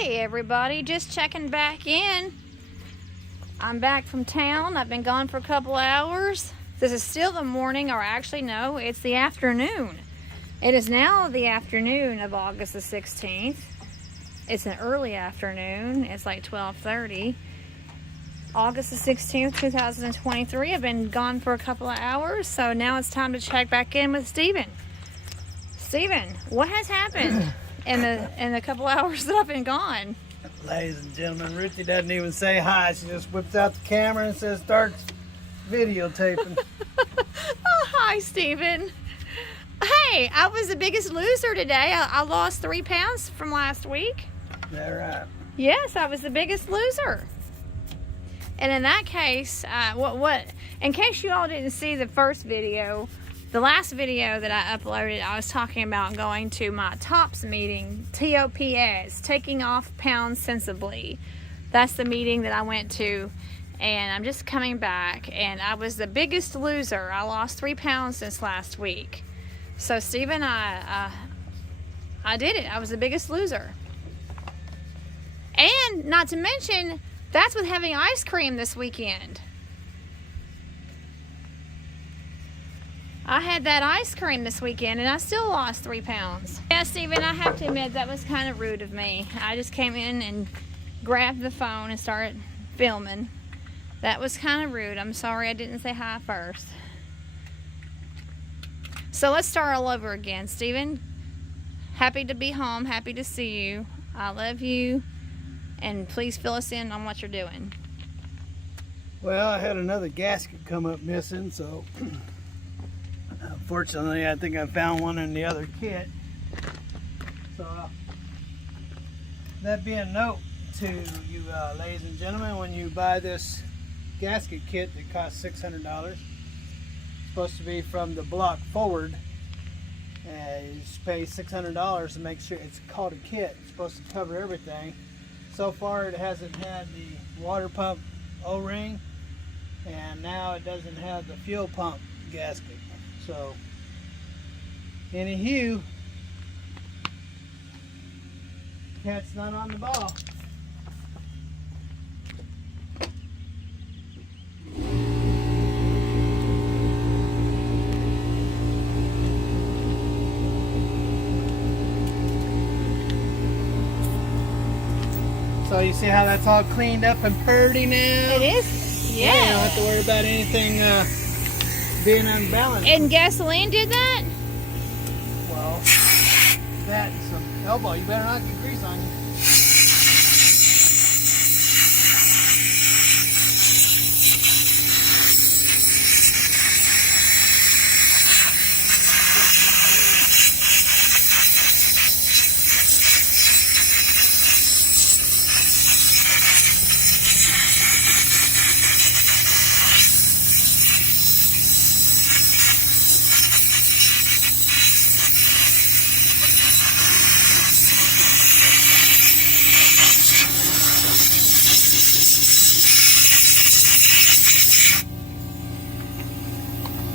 Hey everybody, just checking back in. I'm back from town. I've been gone for a couple hours. This is still the morning, or actually no, it's the afternoon. It is now the afternoon of August the 16th. It's an early afternoon. It's like 12:30. August the 16th, 2023. I've been gone for a couple of hours, so now it's time to check back in with Steven. Steven, what has happened in the couple hours that I've been gone? Ladies and gentlemen, Ruthie doesn't even say hi. She just whips out the camera and says, start videotaping. Oh, hi, Steven. Hey, I was the biggest loser today. I lost 3 pounds from last week. Is that right? Yes, I was the biggest loser. And in that case, in case you all didn't see the first video, the last video that I uploaded, I was talking about going to my TOPS meeting, TOPS, taking off pounds sensibly. That's the meeting that I went to, and I'm just coming back, and I was the biggest loser. I lost 3 pounds since last week. So Steven, I did it. I was the biggest loser. And not to mention, that's with having ice cream this weekend. I had that ice cream this weekend and I still lost 3 pounds. Yeah, Steven, I have to admit that was kind of rude of me. I just came in and grabbed the phone and started filming. That was kind of rude. I'm sorry I didn't say hi first. So let's start all over again. Steven, happy to be home, happy to see you. I love you, and please fill us in on what you're doing. Well, I had another gasket come up missing, so unfortunately I think I found one in the other kit. So that being a note to you ladies and gentlemen, when you buy this gasket kit that costs $600, it's supposed to be from the block forward, and you just pay $600 to make sure it's called a kit. It's supposed to cover everything. So far it hasn't had the water pump O-ring, and now it doesn't have the fuel pump gasket. So anywho, cat's not on the ball. So you see how that's all cleaned up and purdy now? It is? Yeah. You don't have to worry about anything being unbalanced. And gasoline did that? Well, that and some elbow. You better not get grease on you.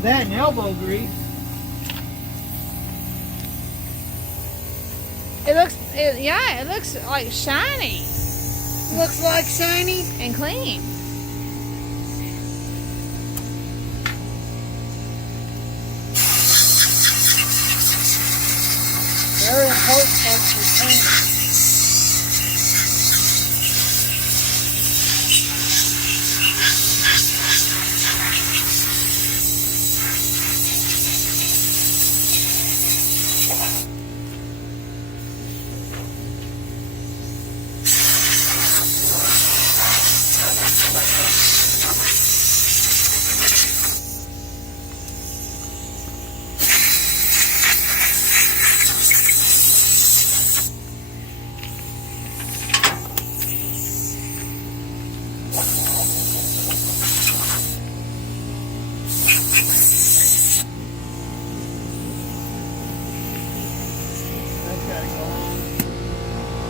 That and elbow grease. It looks like shiny. Looks like shiny and clean. Very important for cleaning.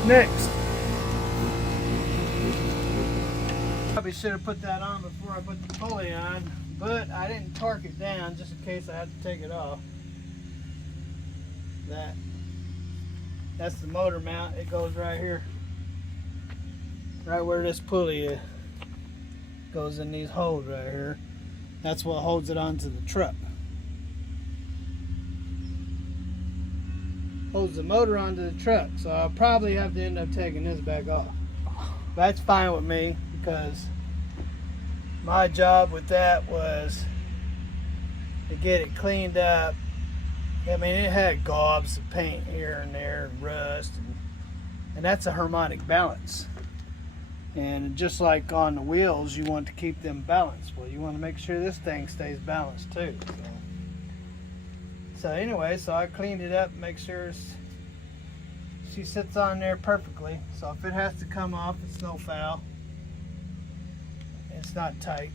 Next. Probably should have put that on before I put the pulley on, but I didn't torque it down just in case I had to take it off. That's the motor mount. It goes right here. right where this pulley goes in these holes right here. That's what holds it onto the truck. Holds the motor onto the truck, so I'll probably have to end up taking this back off. But that's fine with me because my job with that was to get it cleaned up. I mean, it had gobs of paint here and there and rust, and that's a harmonic balance. And just like on the wheels, you want to keep them balanced. Well, you want to make sure this thing stays balanced too. So anyway, so I cleaned it up, make sure she sits on there perfectly. So if it has to come off, it's no foul. It's not tight.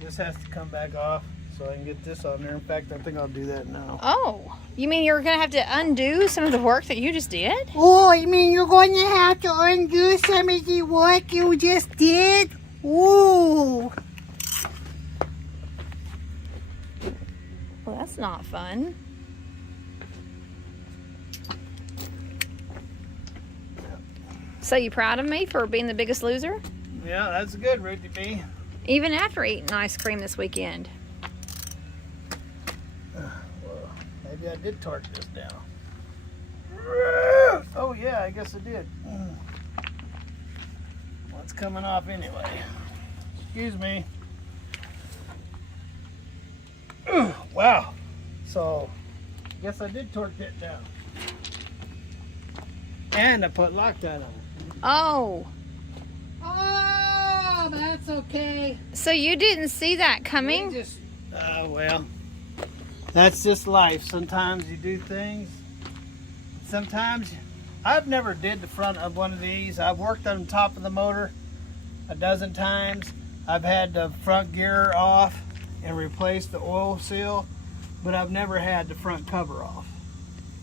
This has to come back off so I can get this on there. In fact, I think I'll do that now. Oh, you mean you're going to have to undo some of the work that you just did? Oh, you mean you're going to have to undo some of the work you just did? Ooh. Well, that's not fun. So you proud of me for being the biggest loser? Yeah, that's good, Ruthie B. Even after eating ice cream this weekend. Well, maybe I did torque this down. Oh yeah, I guess I did. Well, it's coming off anyway. Excuse me. Wow. So, I guess I did torque that down. And I put Loctite on it. Oh. Oh, that's okay. So you didn't see that coming? Well, that's just life. Sometimes you do things. Sometimes, I've never did the front of one of these. I've worked on the top of the motor a dozen times. I've had the front gear off and replaced the oil seal, but I've never had the front cover off.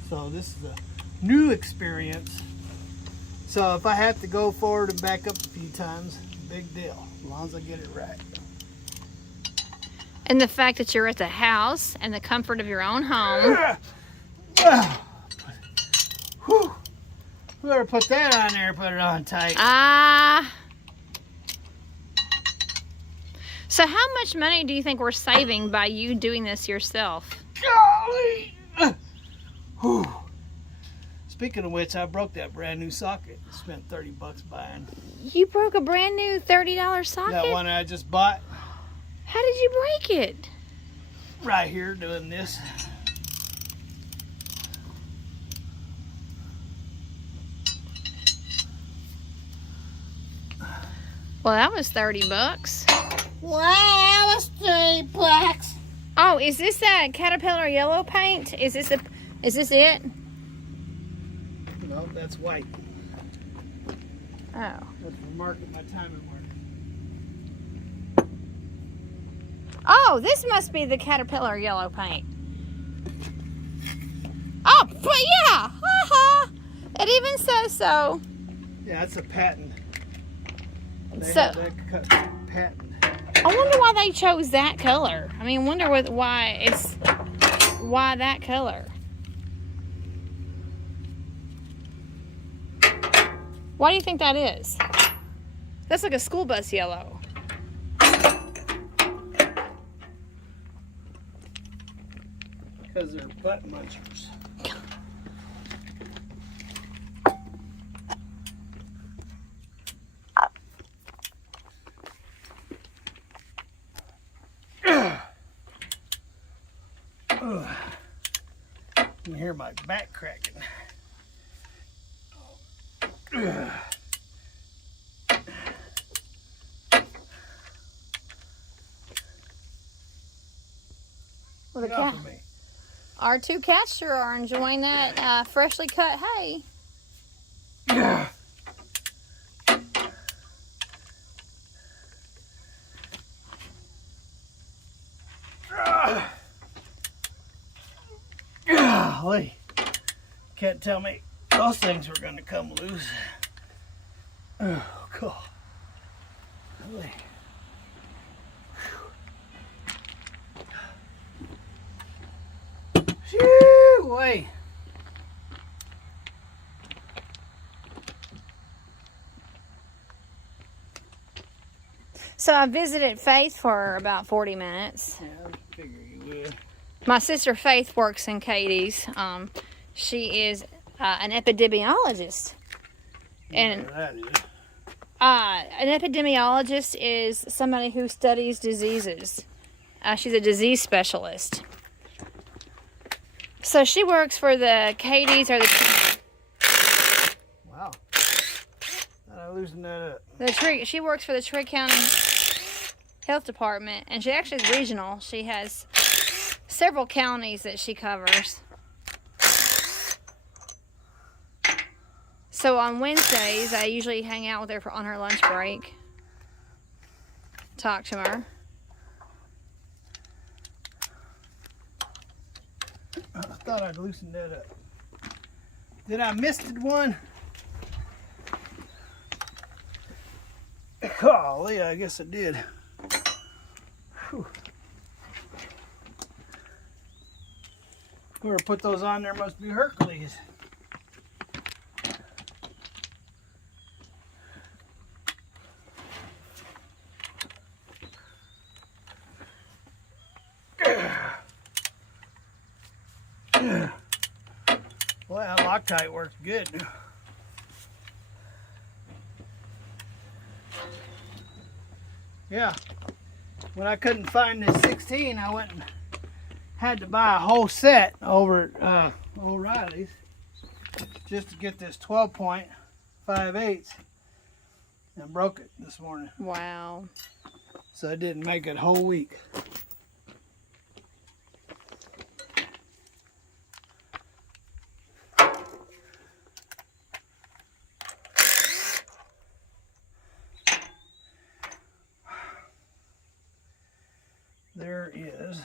So this is a new experience. So if I have to go forward and back up a few times, big deal, as long as I get it right. And the fact that you're at the house and the comfort of your own home. Whew. Whoever put that on there, put it on tight. So how much money do you think we're saving by you doing this yourself? Golly! Whew. Speaking of which, I broke that brand new socket. Spent $30 buying. You broke a brand new $30 socket? That one I just bought. How did you break it? Right here doing this. Well, that was $30. Wow, that was $30. Oh, is this that Caterpillar yellow paint? Is this it? No, that's white. Oh. That's for marking my timing marker. Oh, this must be the Caterpillar yellow paint. Oh, but yeah. Ha-ha. It even says so. Yeah, that's a patent. They So, have that patent. I wonder why they chose that color. I mean, why that color. Why do you think that is? That's like a school bus yellow. Because they're butt munchers. You can hear my back cracking. Well, the Get off cat, of me. our two cats sure are enjoying that freshly cut hay. Golly. Can't tell me those things were going to come loose. Oh, God. Golly. Phew, wait. So I visited Faith for about 40 minutes. Yeah, I figure you would. My sister Faith works in Katie's. She is an epidemiologist. And That is. an epidemiologist is somebody who studies diseases. She's a disease specialist. So she works for the Katie's or the... Wow. Thought I loosened that up. She works for the Trigg County Health Department, and she actually is regional. She has several counties that she covers. So on Wednesdays, I usually hang out with her on her lunch break. Talk to her. I thought I'd loosened that up. Did I miss one? Golly, I guess I did. Whew. Whoever put those on there must be Hercules. Well, that Loctite works good. Yeah. When I couldn't find this 16, I went and had to buy a whole set over at O'Reilly's just to get this 12.58 and broke it this morning. Wow. So I didn't make it a whole week. There is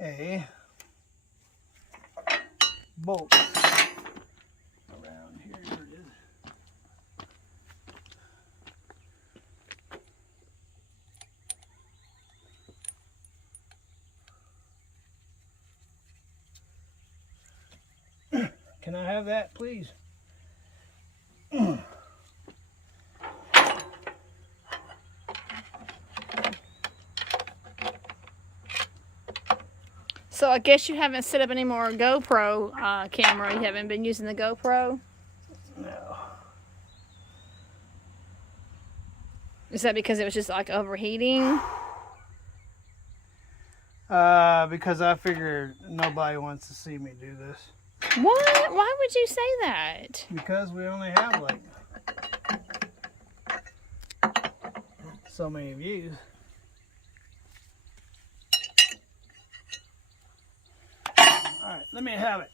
a bolt around here. Here it is. Can I have that, please? So I guess you haven't set up any more GoPro camera. You haven't been using the GoPro? No. Is that because it was just like overheating? Because I figured nobody wants to see me do this. What? Why would you say that? Because we only have like so many views. Alright, let me have it.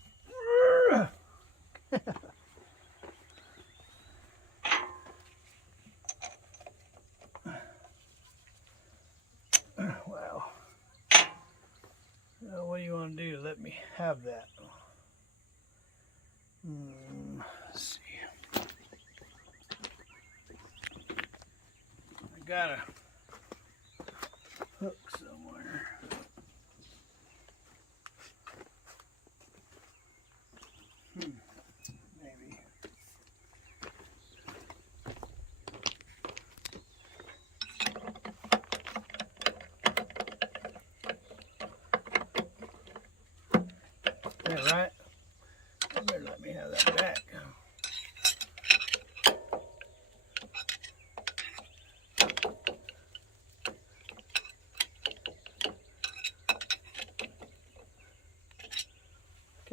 Well, what do you want to do? Let me have that. Let's see. I got a hook somewhere. Maybe. That right? You better let me have that back.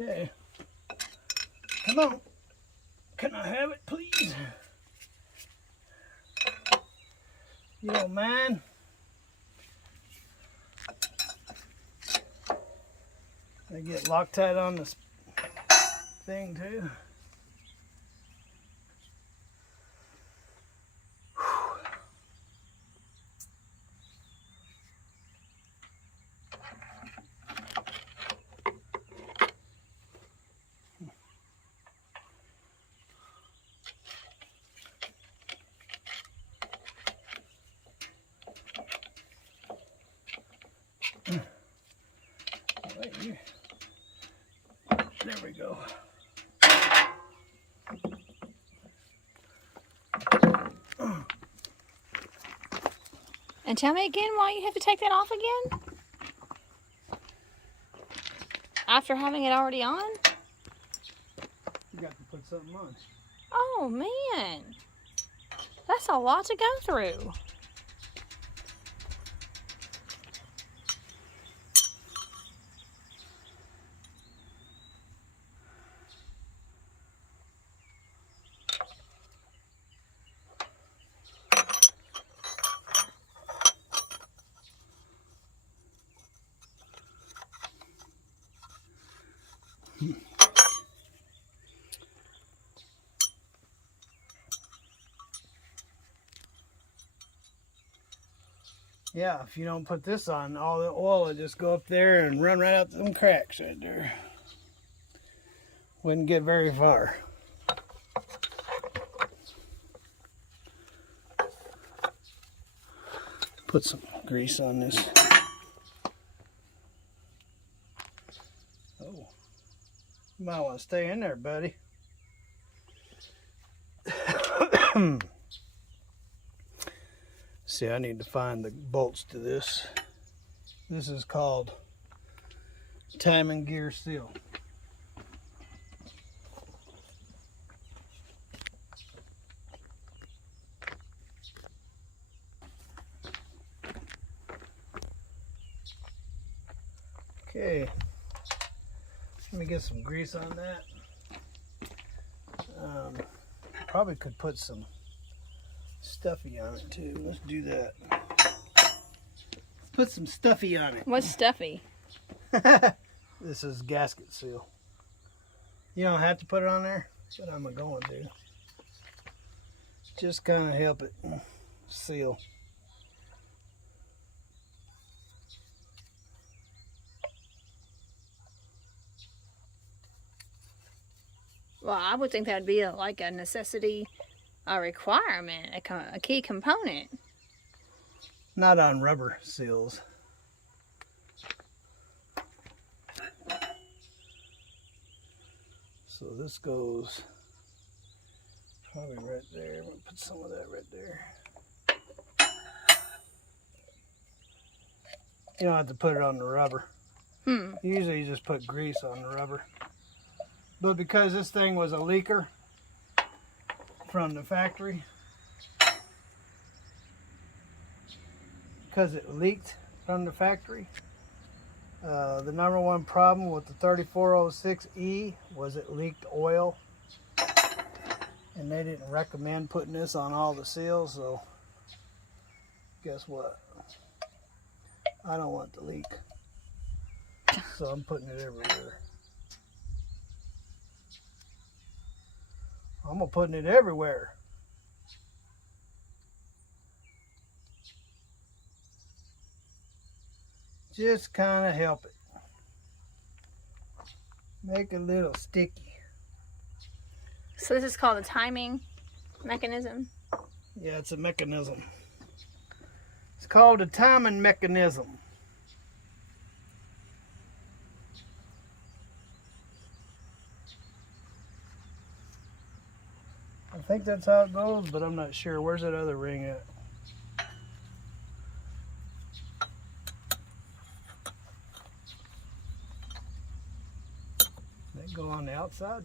Okay. Come on. Can I have it, please? You don't mind? I get Loctite on this thing too. Right here. There we go. And tell me again why you have to take that off again? After having it already on? You got to put something on. Oh man, that's a lot to go through. Yeah, if you don't put this on, all the oil will just go up there and run right out them cracks right there. Wouldn't get very far. Put some grease on this. Oh, you might want to stay in there, buddy. See, I need to find the bolts to this. This is called timing gear seal. Okay, let me get some grease on that. Probably could put some stuffy on it too. Let's do that. Let's put some stuffy on it. What's stuffy? This is gasket seal. You don't have to put it on there, but I'm going to. Just kind of help it seal. Well, I would think that would be like a necessity, a requirement, a key component. Not on rubber seals. So this goes probably right there. I'm going to put some of that right there. You don't have to put it on the rubber. Usually you just put grease on the rubber. But because this thing was a leaker from the factory, because it leaked from the factory, the number one problem with the 3406E was it leaked oil, and they didn't recommend putting this on all the seals, so guess what? I don't want the leak, so I'm putting it everywhere. I'm gonna putting it everywhere. Just kind of help it. Make it a little sticky. So this is called a timing mechanism? Yeah, it's a mechanism. It's called a timing mechanism. I think that's how it goes, but I'm not sure. Where's that other ring at? They go on the outside?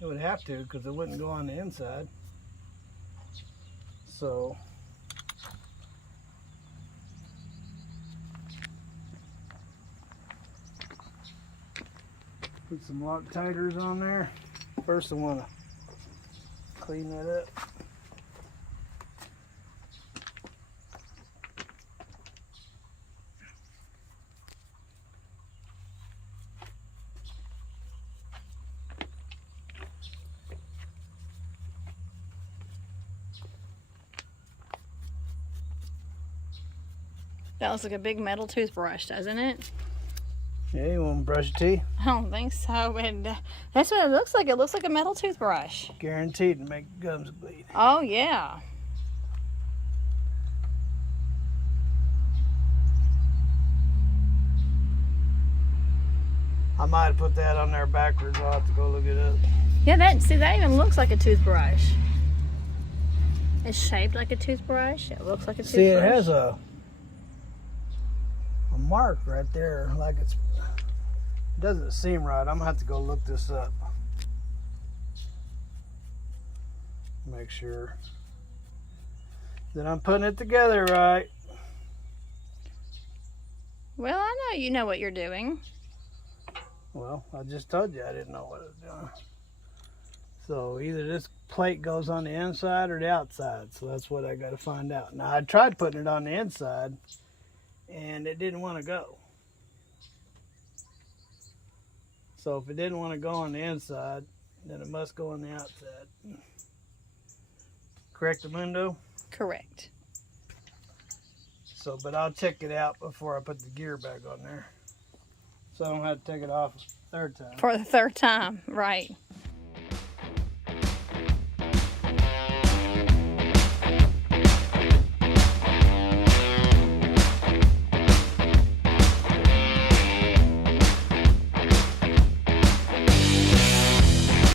It would have to, because it wouldn't go on the inside. So put some Loctiters on there. First I want to clean that up. That looks like a big metal toothbrush, doesn't it? Yeah, you want to brush your teeth? I don't think so, but that's what it looks like. It looks like a metal toothbrush. Guaranteed to make gums bleed. Oh, yeah. I might have put that on there backwards. I'll have to go look it up. Yeah, that even looks like a toothbrush. It's shaped like a toothbrush. It looks like a toothbrush. See, it has a mark right there, like it doesn't seem right. I'm gonna have to go look this up. Make sure that I'm putting it together right. Well, I know you know what you're doing. Well, I just told you I didn't know what I was doing. So either this plate goes on the inside or the outside. So that's what I got to find out. Now, I tried putting it on the inside, and it didn't want to go. So if it didn't want to go on the inside, then it must go on the outside. Correct, Amundo? Correct. So, but I'll check it out before I put the gear back on there. So I don't have to take it off a third time. For the third time, right.